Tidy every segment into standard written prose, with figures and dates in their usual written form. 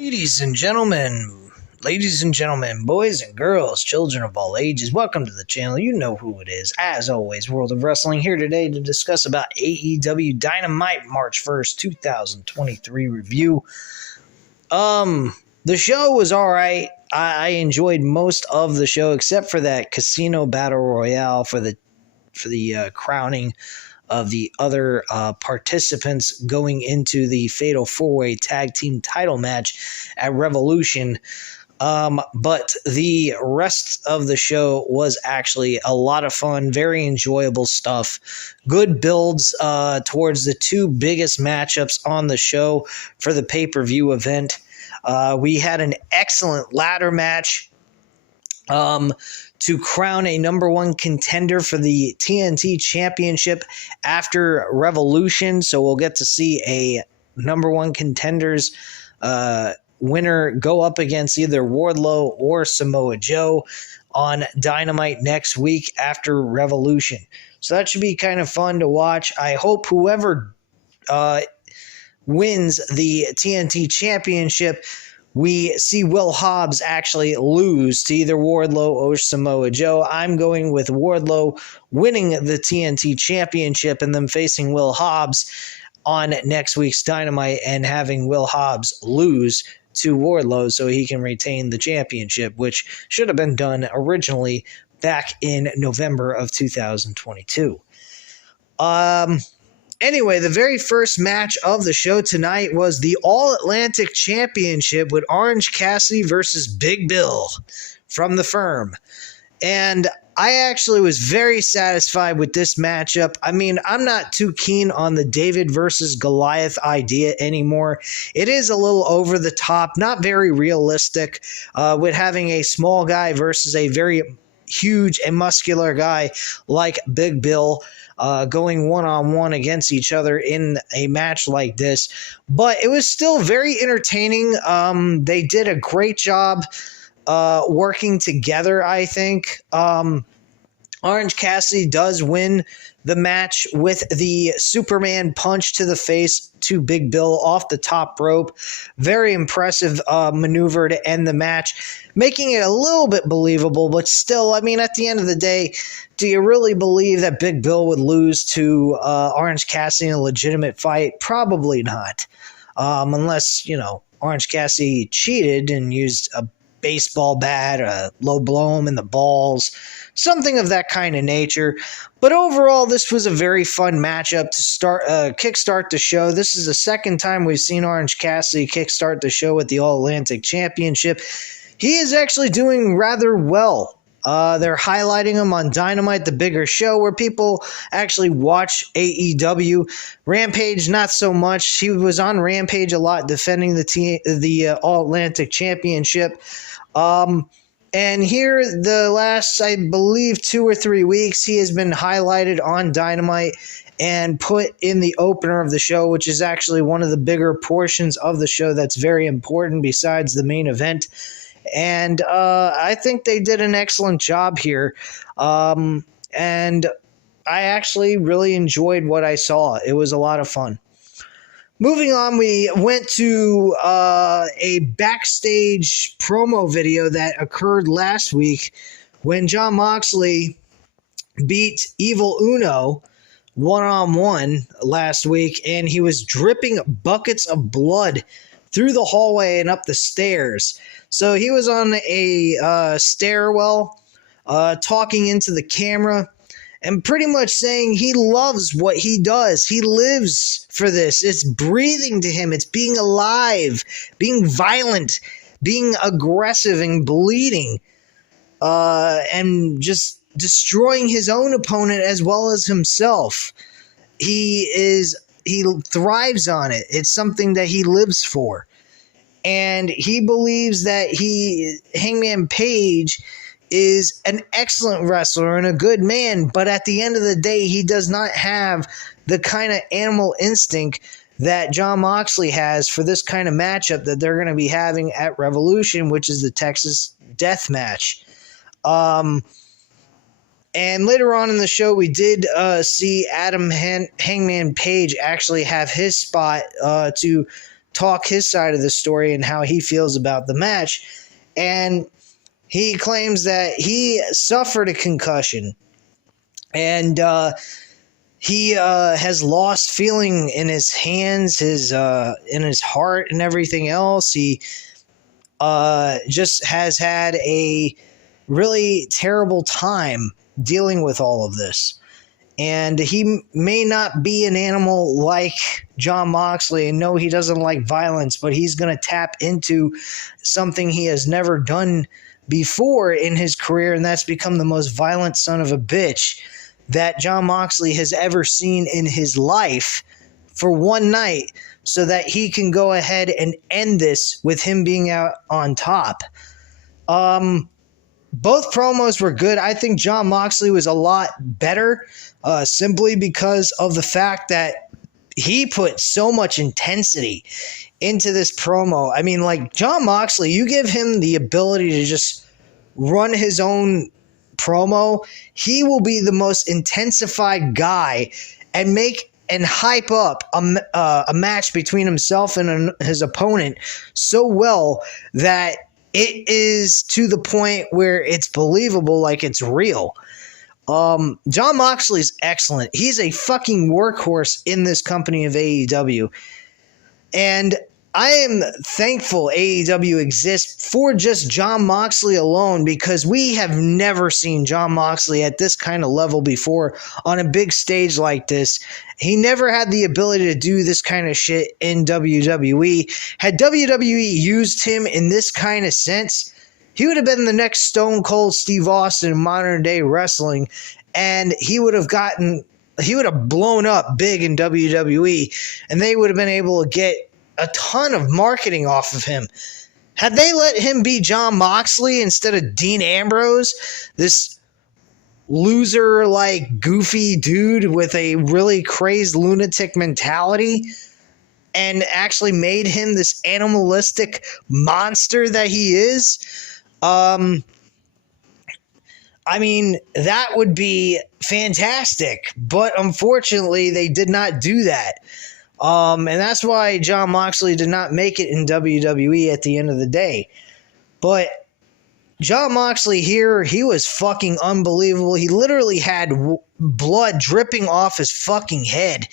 Ladies and gentlemen, boys and girls, children of all ages, welcome to the channel. You know who it is. As always, World of Wrestling here today to discuss about AEW Dynamite March 1st, 2023 review. The show was alright. I enjoyed most of the show except for that casino battle royale for the crowning of the other participants going into the Fatal 4-Way Tag Team title match at Revolution. But the rest of the show was actually a lot of fun, very enjoyable stuff. Good builds towards the two biggest matchups on the show for the pay-per-view event. We had an excellent ladder match to crown a number one contender for the TNT Championship after Revolution. So we'll get to see a number one contenders winner go up against either Wardlow or Samoa Joe on Dynamite next week after Revolution. So that should be kind of fun to watch. I hope whoever wins the TNT Championship, we see Will Hobbs actually lose to either Wardlow or Samoa Joe. I'm going with Wardlow winning the TNT Championship and then facing Will Hobbs on next week's Dynamite and having Will Hobbs lose to Wardlow so he can retain the championship, which should have been done originally back in November of 2022. Anyway, the very first match of the show tonight was the All-Atlantic Championship with Orange Cassidy versus Big Bill from the Firm. And I actually was very satisfied with this matchup. I mean, I'm not too keen on the David versus Goliath idea anymore. It is a little over the top, not very realistic, with having a small guy versus a very huge and muscular guy like Big Bill going one-on-one against each other in a match like this. But it was still very entertaining. They did a great job working together, I think. Orange Cassidy does win the match with the Superman punch to the face to Big Bill off the top rope. Very impressive maneuver to end the match, making it a little bit believable, but still, I mean, at the end of the day, do you really believe that Big Bill would lose to Orange Cassidy in a legitimate fight? Probably not. Unless, Orange Cassidy cheated and used a baseball bat, low blow him in the balls, something of that kind of nature. But overall, this was a very fun matchup to kickstart the show. This is the second time we've seen Orange Cassidy kickstart the show with the All-Atlantic Championship. He is actually doing rather well. They're highlighting him on Dynamite, the bigger show, where people actually watch AEW. Rampage, not so much. He was on Rampage a lot, defending the All-Atlantic Championship. And here, the last, I believe, 2 or 3 weeks, he has been highlighted on Dynamite and put in the opener of the show, which is actually one of the bigger portions of the show that's very important besides the main event. And I think they did an excellent job here. And I actually really enjoyed what I saw. It was a lot of fun. Moving on, we went to a backstage promo video that occurred last week when Jon Moxley beat Evil Uno one-on-one last week, and he was dripping buckets of blood through the hallway and up the stairs. So he was on a stairwell talking into the camera and pretty much saying he loves what he does. He lives for this. It's breathing to him. It's being alive, being violent, being aggressive and bleeding, and just destroying his own opponent as well as himself. He thrives on it. It's something that he lives for. And he believes that Hangman Page is an excellent wrestler and a good man, but at the end of the day, he does not have the kind of animal instinct that Jon Moxley has for this kind of matchup that they're going to be having at Revolution, which is the Texas Death Match. And later on in the show, we did see Hangman Page actually have his spot to talk his side of the story and how he feels about the match. And he claims that he suffered a concussion and he has lost feeling in his hands, in his heart, and everything else. He just has had a really terrible time dealing with all of this. And he may not be an animal like Jon Moxley, and no, he doesn't like violence, but he's going to tap into something he has never done before in his career, and that's become the most violent son of a bitch that Jon Moxley has ever seen in his life for one night, so that he can go ahead and end this with him being out on top. Both promos were good. I think Jon Moxley was a lot better simply because of the fact that he put so much intensity into this promo. I mean, like, Jon Moxley, you give him the ability to just run his own promo, he will be the most intensified guy and make and hype up a match between himself and his opponent so well that it is to the point where it's believable, like it's real. Jon Moxley's excellent. He's a fucking workhorse in this company of AEW. And I am thankful AEW exists for just Jon Moxley alone, because we have never seen Jon Moxley at this kind of level before on a big stage like this. He never had the ability to do this kind of shit in WWE. Had WWE used him in this kind of sense, he would have been the next Stone Cold Steve Austin in modern day wrestling, and he would have blown up big in WWE, and they would have been able to get a ton of marketing off of him. Had they let him be Jon Moxley instead of Dean Ambrose, this loser, like, goofy dude with a really crazed lunatic mentality, and actually made him this animalistic monster that he is, I mean, that would be fantastic. But unfortunately, they did not do that. And that's why Jon Moxley did not make it in WWE at the end of the day. But Jon Moxley here, he was fucking unbelievable. He literally had blood dripping off his fucking head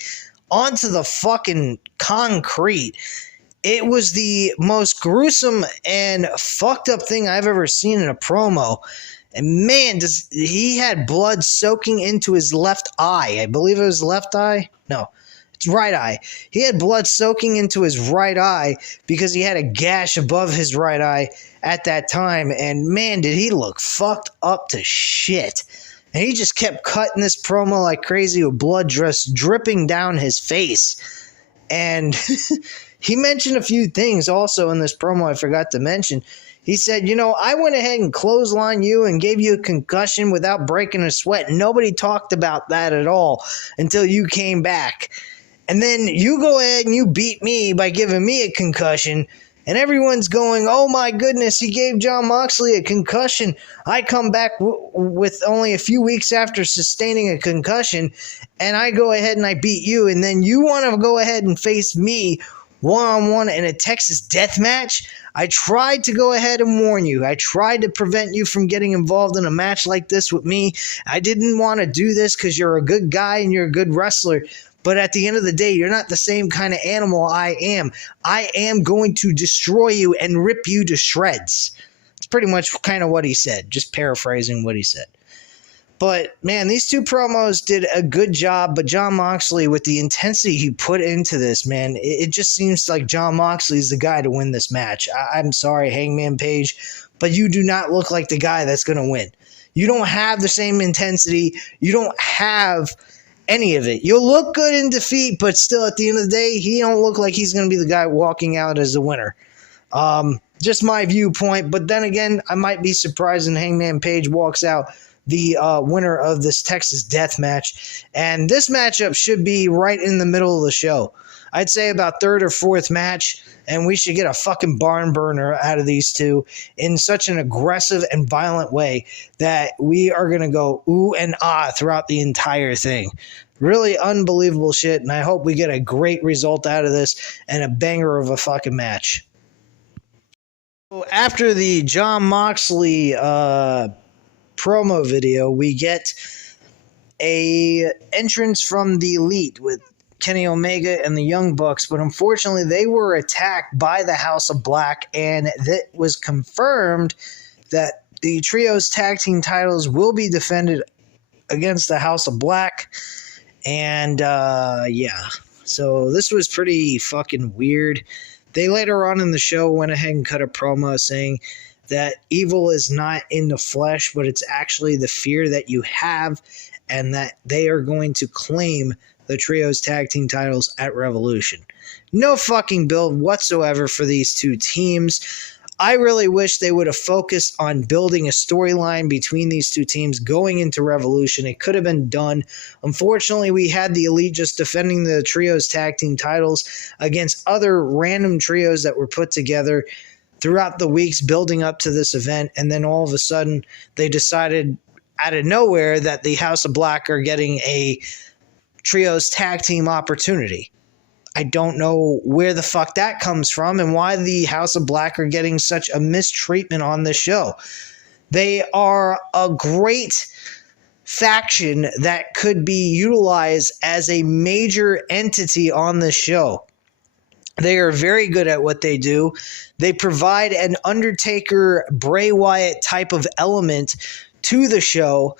onto the fucking concrete. It was the most gruesome and fucked up thing I've ever seen in a promo. And man, he had blood soaking into his left eye. I believe it was left eye? No. It's right eye. He had blood soaking into his right eye because he had a gash above his right eye at that time. And man, did he look fucked up to shit. And he just kept cutting this promo like crazy with blood just dripping down his face. And he mentioned a few things also in this promo I forgot to mention. He said, I went ahead and clotheslined you and gave you a concussion without breaking a sweat. Nobody talked about that at all until you came back. And then you go ahead and you beat me by giving me a concussion. And everyone's going, oh my goodness, he gave Jon Moxley a concussion. I come back with only a few weeks after sustaining a concussion. And I go ahead and I beat you. And then you want to go ahead and face me one-on-one in a Texas death match? I tried to go ahead and warn you. I tried to prevent you from getting involved in a match like this with me. I didn't want to do this because you're a good guy and you're a good wrestler. But at the end of the day, you're not the same kind of animal I am. I am going to destroy you and rip you to shreds. It's pretty much kind of what he said, just paraphrasing what he said. But, man, these two promos did a good job, but Jon Moxley, with the intensity he put into this, man, it just seems like Jon Moxley is the guy to win this match. I'm sorry, Hangman Page, but you do not look like the guy that's going to win. You don't have the same intensity. You don't have any of it. You'll look good in defeat, but still at the end of the day, he don't look like he's going to be the guy walking out as the winner. Just my viewpoint, but then again, I might be surprised when Hangman Page walks out the winner of this Texas death match. And this matchup should be right in the middle of the show. I'd say about third or fourth match, and we should get a fucking barn burner out of these two in such an aggressive and violent way that we are going to go ooh and ah throughout the entire thing. Really unbelievable shit, and I hope we get a great result out of this and a banger of a fucking match. So after the Jon Moxley promo video, we get a entrance from the Elite with Kenny Omega and the Young Bucks, but unfortunately they were attacked by the House of Black, and that was confirmed that the Trios Tag Team titles will be defended against the House of Black. And so this was pretty fucking weird. They later on in the show went ahead and cut a promo saying that evil is not in the flesh, but it's actually the fear that you have, and that they are going to claim the Trios Tag Team titles at Revolution. No fucking build whatsoever for these two teams. I really wish they would have focused on building a storyline between these two teams going into Revolution. It could have been done. Unfortunately, we had the Elite just defending the Trios Tag Team titles against other random trios that were put together throughout the weeks building up to this event, and then all of a sudden they decided out of nowhere that the House of Black are getting a Trios Tag Team opportunity. I don't know where the fuck that comes from and why the House of Black are getting such a mistreatment on this show. They are a great faction that could be utilized as a major entity on the show. They are very good at what they do. They provide an Undertaker, Bray Wyatt type of element to the show.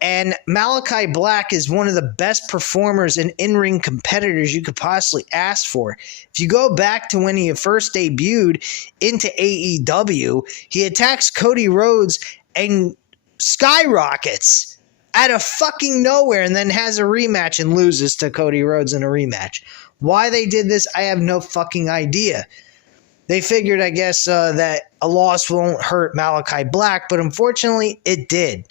And Malachi Black is one of the best performers and in-ring competitors you could possibly ask for. If you go back to when he first debuted into AEW, he attacks Cody Rhodes and skyrockets out of fucking nowhere, and then has a rematch and loses to Cody Rhodes in a rematch. Why they did this, I have no fucking idea. They figured, I guess, that a loss won't hurt Malachi Black, but unfortunately it did.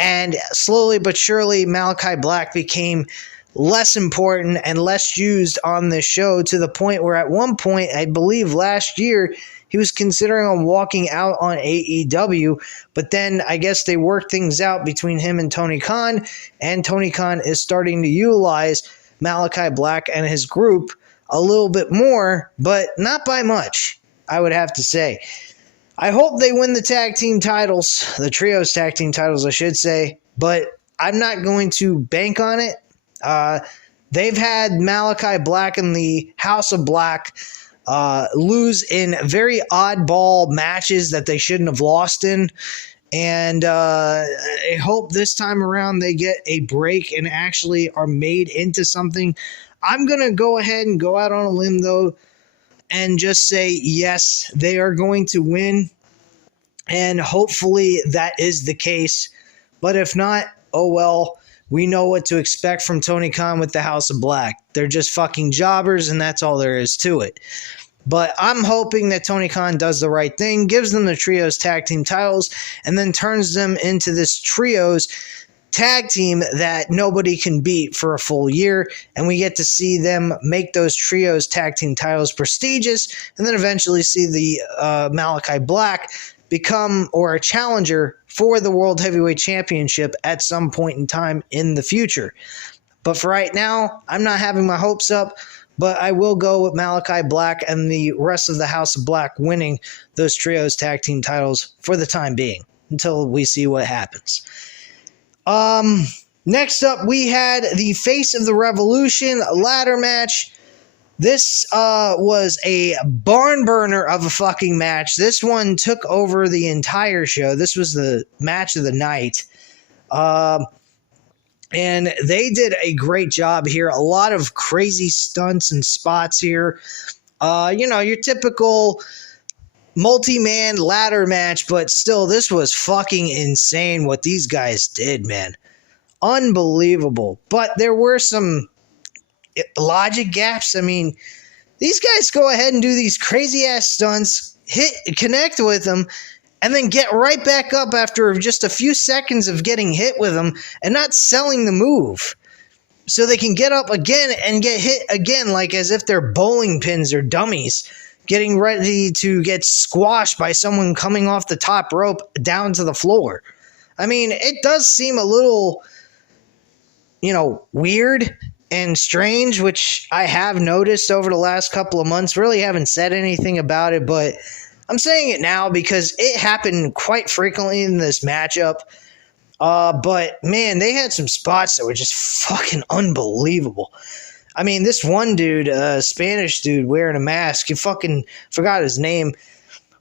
And slowly but surely, Malachi Black became less important and less used on this show, to the point where at one point, I believe last year, he was considering on walking out on AEW. But then I guess they worked things out between him and Tony Khan, and Tony Khan is starting to utilize Malachi Black and his group a little bit more, but not by much, I would have to say. I hope they win the tag team titles, the Trios Tag Team titles, I should say, but I'm not going to bank on it. They've had Malachi Black and the House of Black lose in very oddball matches that they shouldn't have lost in, and I hope this time around they get a break and actually are made into something. I'm going to go ahead and go out on a limb, though, and just say, yes, they are going to win, and hopefully that is the case. But if not, oh well, we know what to expect from Tony Khan with the House of Black. They're just fucking jobbers, and that's all there is to it. But I'm hoping that Tony Khan does the right thing, gives them the Trios Tag Team titles, and then turns them into this Trios tag team that nobody can beat for a full year, and we get to see them make those Trios Tag Team titles prestigious, and then eventually see the Malachi Black become or a challenger for the World Heavyweight Championship at some point in time in the future. But for right now, I'm not having my hopes up, but I will go with Malachi Black and the rest of the House of Black winning those Trios Tag Team titles for the time being, until we see what happens. Next up, we had the Face of the Revolution ladder match. This was a barn burner of a fucking match. This one took over the entire show. This was the match of the night. And they did a great job here. A lot of crazy stunts and spots here. Your typical multi-man ladder match, but still, this was fucking insane what these guys did, man. Unbelievable. But there were some logic gaps. I mean, these guys go ahead and do these crazy ass stunts, connect with them, and then get right back up after just a few seconds of getting hit with them and not selling the move. So they can get up again and get hit again, like as if they're bowling pins or dummies, getting ready to get squashed by someone coming off the top rope down to the floor. I mean, it does seem a little weird and strange, which I have noticed over the last couple of months. Really haven't said anything about it, but I'm saying it now because it happened quite frequently in this matchup. But man, they had some spots that were just fucking unbelievable. I mean, this one dude, Spanish dude wearing a mask, you fucking forgot his name.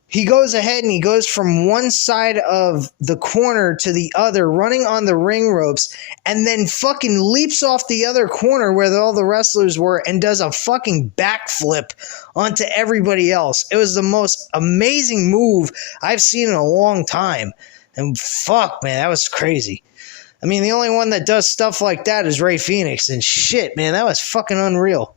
He goes ahead and he goes from one side of the corner to the other, running on the ring ropes, and then fucking leaps off the other corner where all the wrestlers were and does a fucking backflip onto everybody else. It was the most amazing move I've seen in a long time. And fuck, man, that was crazy. I mean, the only one that does stuff like that is Ray Phoenix, and shit, man, that was fucking unreal.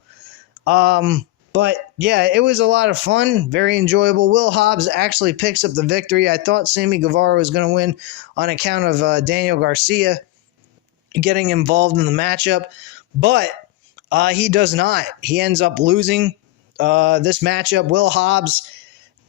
But yeah, it was a lot of fun, very enjoyable. Will Hobbs actually picks up the victory. I thought Sammy Guevara was going to win on account of Daniel Garcia getting involved in the matchup, but he does not. He ends up losing this matchup. Will Hobbs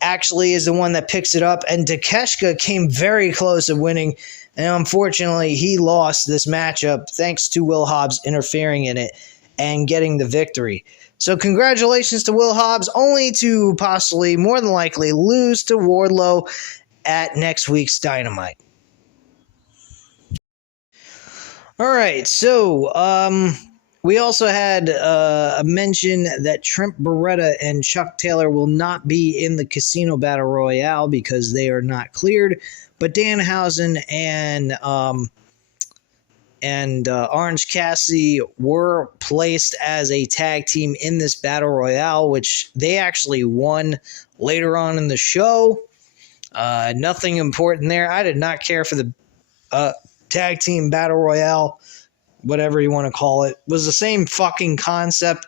actually is the one that picks it up, and Takeshita came very close to winning, and unfortunately he lost this matchup thanks to Will Hobbs interfering in it and getting the victory. So congratulations to Will Hobbs, only to possibly, more than likely, lose to Wardlow at next week's Dynamite. All right, so we also had a mention that Trent Beretta and Chuck Taylor will not be in the Casino Battle Royale because they are not cleared, but Danhausen and Orange Cassidy were placed as a tag team in this Battle Royale, which they actually won later on in the show. Nothing important there. I did not care for the tag team Battle Royale, whatever you want to call it. It was the same fucking concept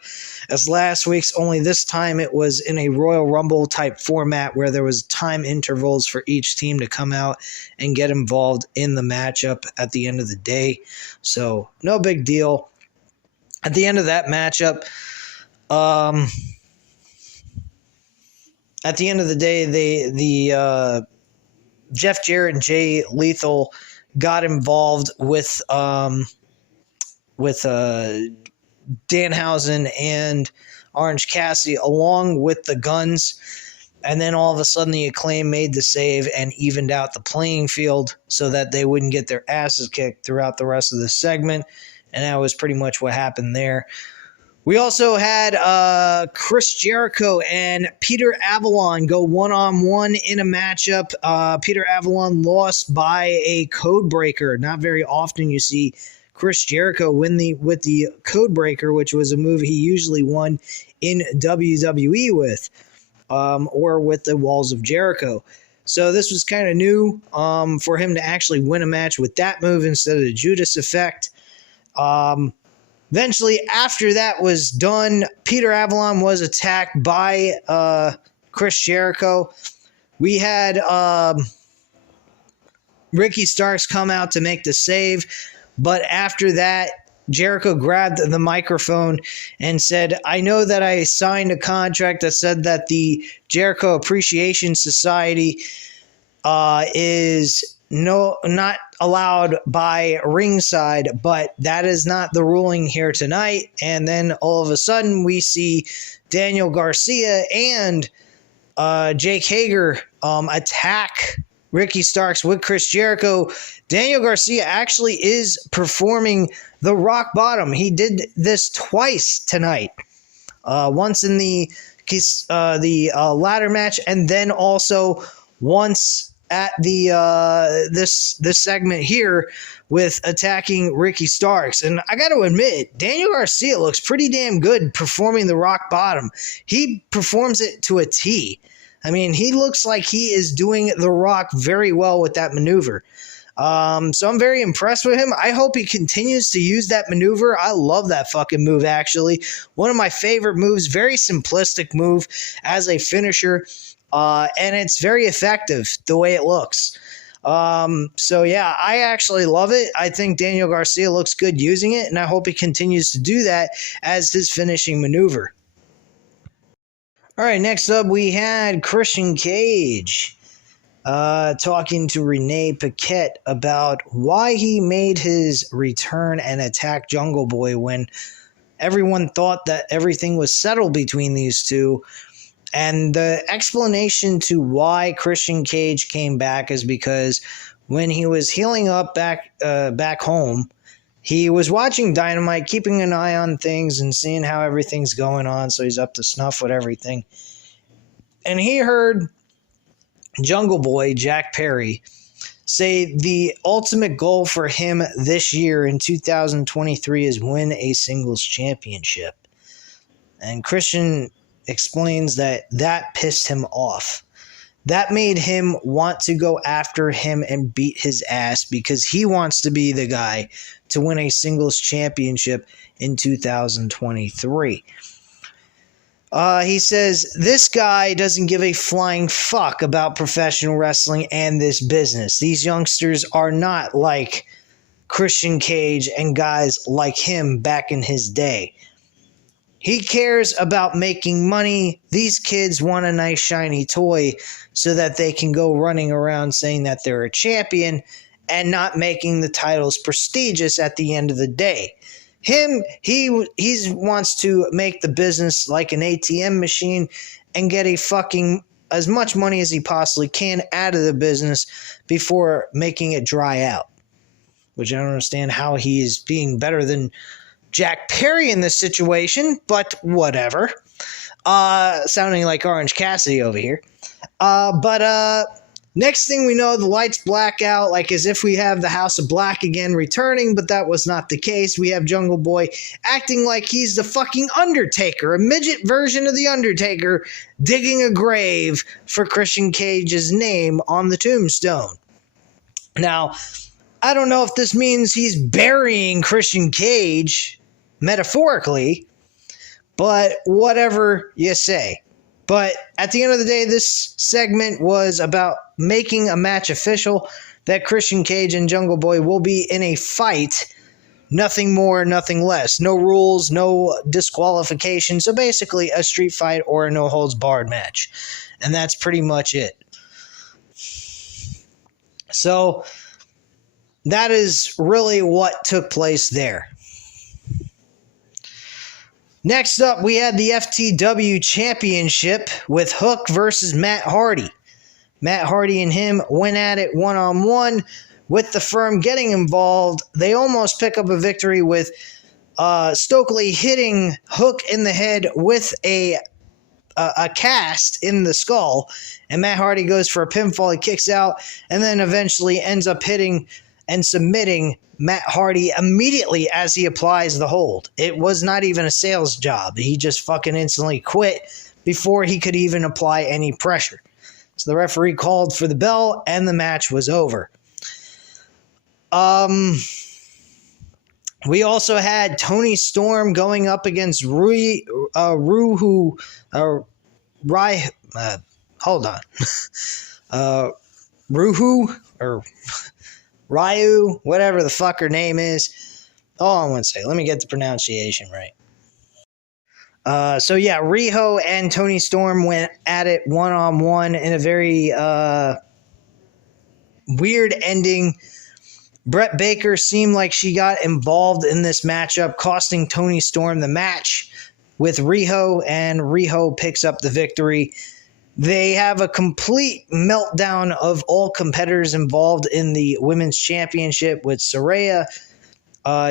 as last week's, only this time it was in a Royal Rumble type format where there was time intervals for each team to come out and get involved in the matchup at the end of the day. So no big deal. At the end of that matchup, at the end of the day, the Jeff Jarrett and Jay Lethal got involved with Danhausen and Orange Cassidy along with the Guns, and then all of a sudden the Acclaim made the save and evened out the playing field so that they wouldn't get their asses kicked throughout the rest of the segment, and that was pretty much what happened there. We also had Chris Jericho and Peter Avalon go one-on-one in a matchup. Peter Avalon lost by a code breaker. Not very often you see Chris Jericho win with the code breaker, which was a move he usually won in WWE with, or with the Walls of Jericho. So this was kind of new for him to actually win a match with that move instead of the Judas effect. Eventually, after that was done, Peter Avalon was attacked by Chris Jericho. We had Ricky Starks come out to make the save. But after that, Jericho grabbed the microphone and said, I know that I signed a contract that said that the Jericho Appreciation Society is not allowed by ringside, but that is not the ruling here tonight. And then all of a sudden we see Daniel Garcia and Jake Hager attack Ricky Starks with Chris Jericho. Daniel Garcia actually is performing the rock bottom. He did this twice tonight. Once in the ladder match, and then also once at the this segment here with attacking Ricky Starks. And I got to admit, Daniel Garcia looks pretty damn good performing the rock bottom. He performs it to a T. I mean, he looks like he is doing the Rock very well with that maneuver. So I'm very impressed with him. I hope he continues to use that maneuver. I love that fucking move, actually. One of my favorite moves, very simplistic move as a finisher. And it's very effective the way it looks. So yeah, I actually love it. I think Daniel Garcia looks good using it, and I hope he continues to do that as his finishing maneuver. All right, next up we had Christian Cage talking to Renee Paquette about why he made his return and attack Jungle Boy when everyone thought that everything was settled between these two. And the explanation to why Christian Cage came back is because when he was healing up back home, he was watching Dynamite, keeping an eye on things and seeing how everything's going on, so he's up to snuff with everything. And he heard Jungle Boy, Jack Perry, say the ultimate goal for him this year in 2023 is win a singles championship. And Christian explains that pissed him off. That made him want to go after him and beat his ass because he wants to be the guy to win a singles championship in 2023. He says, this guy doesn't give a flying fuck about professional wrestling and this business. These youngsters are not like Christian Cage and guys like him back in his day. He cares about making money. These kids want a nice shiny toy so that they can go running around saying that they're a champion and not making the titles prestigious at the end of the day. He wants to make the business like an ATM machine and get as much money as he possibly can out of the business before making it dry out. Which I don't understand how he is being better than Jack Perry in this situation, but whatever. Sounding like Orange Cassidy over here. But next thing we know, the lights black out, like as if we have the House of Black again returning, but that was not the case. We have Jungle Boy acting like he's the fucking Undertaker, a midget version of the Undertaker, digging a grave for Christian Cage's name on the tombstone. Now, I don't know if this means he's burying Christian Cage, metaphorically, but whatever you say. But at the end of the day, this segment was about making a match official that Christian Cage and Jungle Boy will be in a fight, nothing more, nothing less. No rules, no disqualification. So basically a street fight or a no-holds-barred match. And that's pretty much it. So that is really what took place there. Next up, we had the FTW Championship with Hook versus Matt Hardy. Matt Hardy and him went at it one-on-one with the Firm getting involved. They almost pick up a victory with Stokely hitting Hook in the head with a cast in the skull. And Matt Hardy goes for a pinfall. He kicks out and then eventually ends up hitting and submitting Matt Hardy immediately as he applies the hold. It was not even a sales job. He just fucking instantly quit before he could even apply any pressure. So the referee called for the bell and the match was over. We also had Tony Storm going up against Ryu, whatever the fuck her name is. Hold on one second. Let me get the pronunciation right. Riho and Tony Storm went at it one-on-one in a very weird ending. Brett Baker seemed like she got involved in this matchup, costing Tony Storm the match with Riho, and Riho picks up the victory. They have a complete meltdown of all competitors involved in the Women's Championship with Saraya,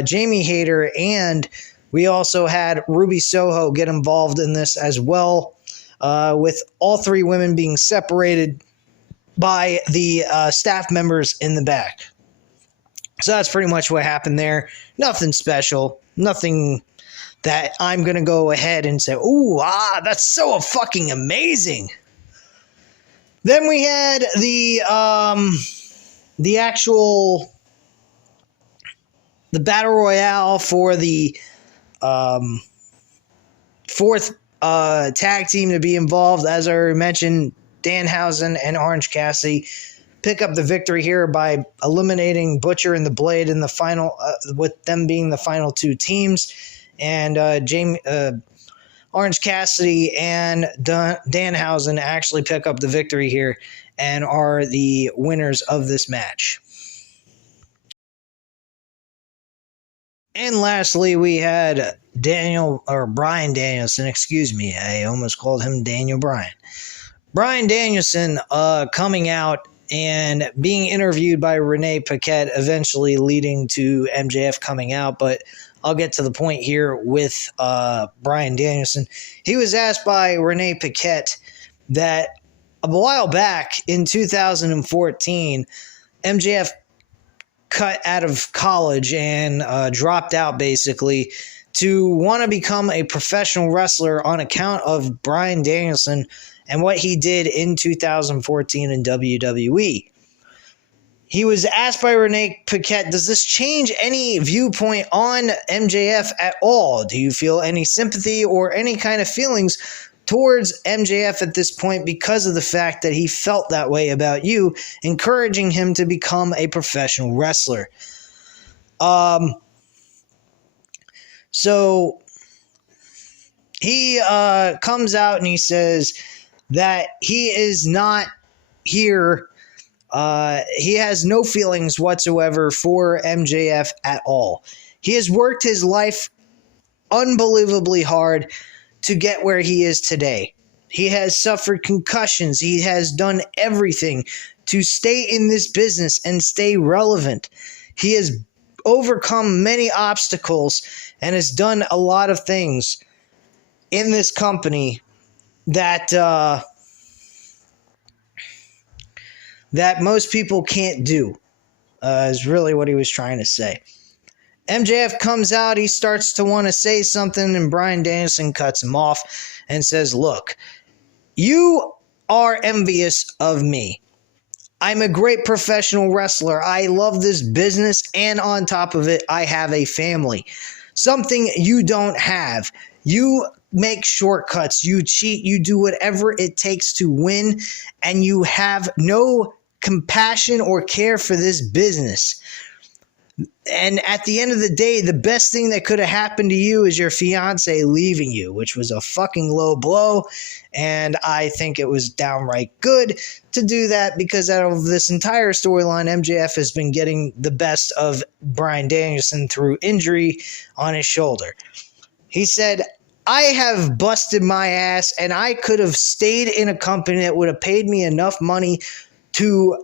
Jamie Hayter, and we also had Ruby Soho get involved in this as well, with all three women being separated by the staff members in the back. So that's pretty much what happened there. Nothing special. Nothing that I'm going to go ahead and say, that's so fucking amazing. Then we had the Battle Royale for the fourth tag team to be involved. As I already mentioned, Danhausen and Orange Cassidy pick up the victory here by eliminating Butcher and the Blade in the final, with them being the final two teams. And Orange Cassidy and Danhausen actually pick up the victory here and are the winners of this match. And lastly, we had Bryan Danielson, excuse me. I almost called him Daniel Bryan. Bryan Danielson coming out and being interviewed by Renee Paquette, eventually leading to MJF coming out. But I'll get to the point here with Bryan Danielson. He was asked by Renee Paquette that a while back in 2014, MJF cut out of college and dropped out basically to want to become a professional wrestler on account of Bryan Danielson and what he did in 2014 in WWE. He was asked by Renee Paquette, does this change any viewpoint on MJF at all? Do you feel any sympathy or any kind of feelings towards MJF at this point because of the fact that he felt that way about you, encouraging him to become a professional wrestler? So he comes out and he says that he is not here. He has no feelings whatsoever for MJF at all. He has worked his life unbelievably hard to get where he is today. He has suffered concussions. He has done everything to stay in this business and stay relevant. He has overcome many obstacles and has done a lot of things in this company that that most people can't do, is really what he was trying to say. MJF comes out, he starts to want to say something, and Bryan Danielson cuts him off and says, look, you are envious of me. I'm a great professional wrestler. I love this business, and on top of it, I have a family. Something you don't have. You make shortcuts, you cheat, you do whatever it takes to win, and you have no compassion or care for this business. And at the end of the day, the best thing that could have happened to you is your fiance leaving you, which was a fucking low blow. And I think it was downright good to do that because out of this entire storyline, MJF has been getting the best of Bryan Danielson through injury on his shoulder. He said, I have busted my ass and I could have stayed in a company that would have paid me enough money to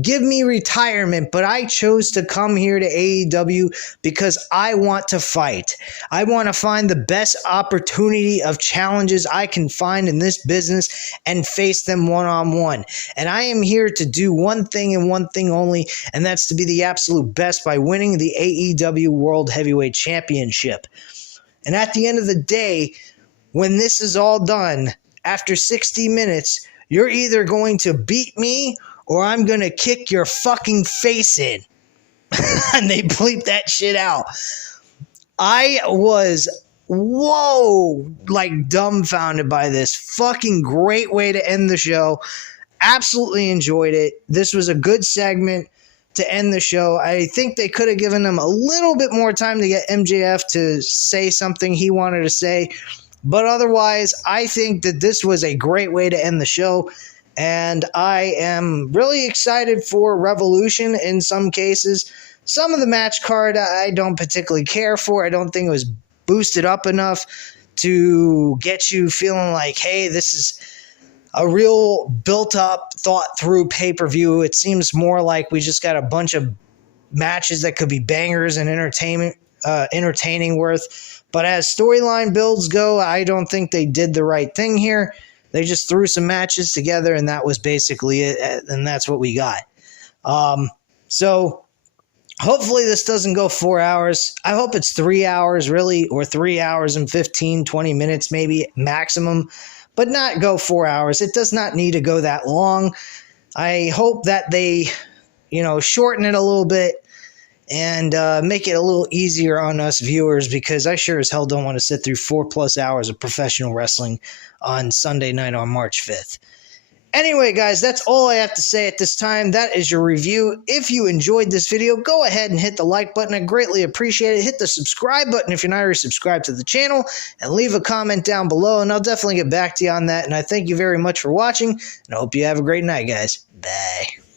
give me retirement, but I chose to come here to AEW because I want to fight. I want to find the best opportunity of challenges I can find in this business and face them one-on-one. And I am here to do one thing and one thing only, and that's to be the absolute best by winning the AEW World Heavyweight Championship. And at the end of the day, when this is all done, after 60 minutes, you're either going to beat me or I'm going to kick your fucking face in. And they bleeped that shit out. I was, like dumbfounded by this. Fucking great way to end the show. Absolutely enjoyed it. This was a good segment to end the show. I think they could have given him a little bit more time to get MJF to say something he wanted to say. But otherwise, I think that this was a great way to end the show. And I am really excited for Revolution in some cases. Some of the match card I don't particularly care for. I don't think it was boosted up enough to get you feeling like, hey, this is a real built-up, thought-through pay-per-view. It seems more like we just got a bunch of matches that could be bangers and entertaining worth. But as storyline builds go, I don't think they did the right thing here. They just threw some matches together, and that was basically it, and that's what we got. So hopefully this doesn't go 4 hours. I hope it's 3 hours, really, or 3 hours and 15, 20 minutes maybe maximum, but not go 4 hours. It does not need to go that long. I hope that they, shorten it a little bit and make it a little easier on us viewers, because I sure as hell don't want to sit through 4+ hours of professional wrestling on Sunday night on March 5th. Anyway, guys, that's all I have to say at this time. That is your review. If you enjoyed this video, go ahead and hit the like button. I greatly appreciate it. Hit the subscribe button if you're not already subscribed to the channel, and leave a comment down below, and I'll definitely get back to you on that. And I thank you very much for watching, and I hope you have a great night, guys. Bye.